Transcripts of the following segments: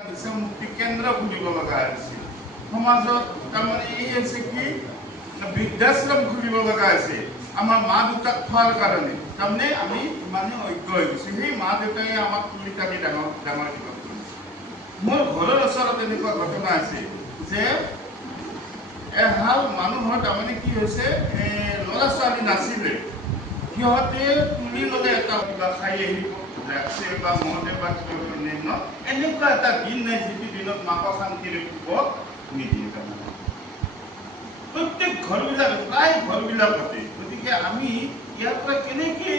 নিচা মুক্তি কেন্দ্ৰ খুলিব লগা হৈছিল সমাজত তাৰমানে এই আছে কি বৃদ্ধাশ্ৰম খুলিব লগা হৈছে আমাৰ মা দেউতাক খোৱাৰ কাৰণে তাৰমানে আমি ইমানে ঐক্য হৈ গৈছোঁ সেই মা দেউতাই আমাক তুলি তালি ডাঙৰ ডাঙৰ দীঘল কৰিছে মোৰ ঘৰৰ ওচৰত এনেকুৱা ঘটনা আছে যে এহাল মানুহৰ তাৰমানে কি হৈছে ল'ৰা ছোৱালী নাছিলে সিহঁতে তুলি ল'লে এটা কিবা খাই আহিব ড্ৰাগছে বা মদে বা কিবা অন্যান্য এনেকুৱা এটা দিন নাই যিটো দিনত মাকক শান্তিৰে শুব নিদিয়ে তাৰমানে প্ৰত্যেক ঘৰবিলাক প্ৰায় ঘৰবিলাকতে গতিকে আমি ইয়াৰ পৰা কেনেকৈ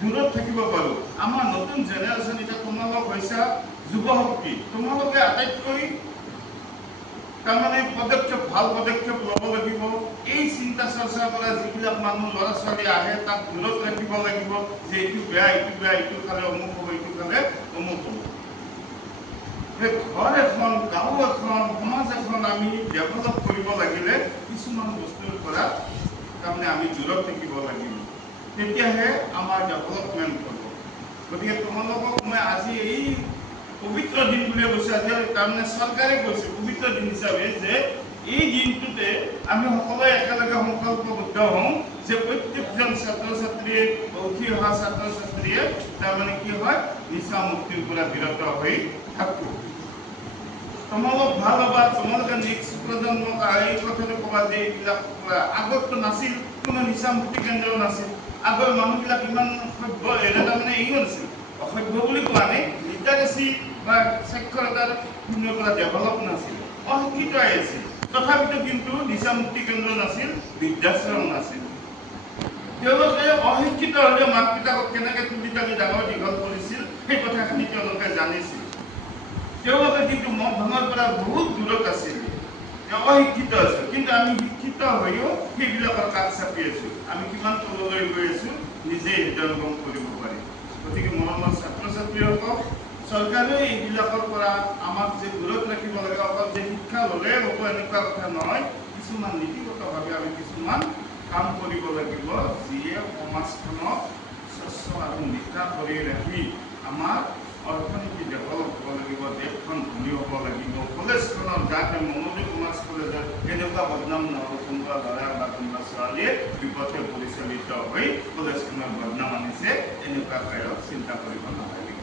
দূৰত থাকিব পাৰোঁ আমাৰ নতুন জেনেৰেশ্যন এতিয়া তোমালোক হৈছে যুৱশক্তি তোমালোকে আটাইতকৈ তাৰমানে পদক্ষেপ ভাল পদক্ষেপ ল'ব লাগিব এই চিন্তা চৰ্চা কৰা যিবিলাক মানুহ ল'ৰা ছোৱালী আহে তাক দূৰত ৰাখিব লাগিব যে এইটো বেয়া এইটো খালে অমুক হ'ব এইটো খালে অমুক হ'ব ঘৰ এখন গাঁও এখন সমাজ এখন আমি ডেভেলপ কৰিব লাগিলে কিছুমান বস্তুৰ পৰা তাৰমানে আমি দূৰত থাকিব লাগিব তেতিয়াহে আমাৰ ডেভেলপমেণ্ট হ'ব গতিকে তোমালোকক মই আজি এই পবিত্ৰ দিন বুলি কৈছে আজি তাৰমানে চৰকাৰে কৈছে পবিত্ৰ দিন হিচাপে যে এই দিনটোতে আমি সকলোৱে একেলগে সংকল্পবদ্ধ হওঁ যে প্ৰত্যেকজন ছাত্ৰ ছাত্ৰীয়ে উঠি অহা ছাত্ৰ ছাত্ৰীয়ে তাৰমানে কি হয় নিচা মুক্তিৰ পৰা বিৰত হৈ থাকোঁ তোমালোক ভাল হ'বা তোমালোকে নেক্সট প্ৰজন্মক এই কথাটো ক'বা যে এইবিলাক আগততো নাছিল কোনো নিচা মুক্তি কেন্দ্ৰ নাছিল আগৰ মানুহবিলাক ইমান সভ্য এনে তাৰমানে এইও নাছিল অসভ্য বুলি কোৱা নাই লিটাৰেচি বা সাক্ষৰতাৰ পৰা ডেভেলপ নাছিল অশিক্ষিতই আছিল তথাপিতো কিন্তু নিচা মুক্তি কেন্দ্ৰ নাছিল বৃদ্ধাশ্ৰম নাছিল তেওঁলোকে অশিক্ষিত হ'লেও মাক পিতাকক কেনেকৈ তুলি তালি ডাঙৰ দীঘল কৰিছিল সেই কথাখিনি তেওঁলোকে জানিছিল তেওঁলোকে কিন্তু মদ ভাঙৰ পৰা বহুত দূৰত আছিল অশিক্ষিত আছিল কিন্তু আমি শিক্ষিত হৈও সেইবিলাকৰ কাষ চাপি আছোঁ আমি কিমান তললৈ গৈ আছোঁ নিজে হৃদয়ংগম কৰিব পাৰিম গতিকে মৰমৰ ছাত্ৰ ছাত্ৰীসকল চৰকাৰেও এইবিলাকৰ পৰা আমাক যে দূৰত ৰাখিব লাগে অকল যে শিক্ষা ল'লে হ'ব এনেকুৱা কথা নহয় কিছুমান নীতিগতভাৱে আমি কিছুমান কাম কৰিব লাগিব যিয়ে সমাজখনক স্বচ্ছ আৰু নিষ্ঠা কৰি ৰাখি আমাৰ অৰ্থনীতি ডেভেলপ হ'ব লাগিব দেশখন ধনী হ'ব লাগিব কলেজখনৰ যাতে মনোযোগ সমাজ কলেজৰ এনেকুৱা বদনাম নহ'ব কোনোবা ল'ৰা বা কোনোবা ছোৱালীয়ে বিপথে পৰিচালিত হৈ কলেজখনৰ বদনাম আনিছে এনেকুৱা কায়ক চিন্তা কৰিব নালাগে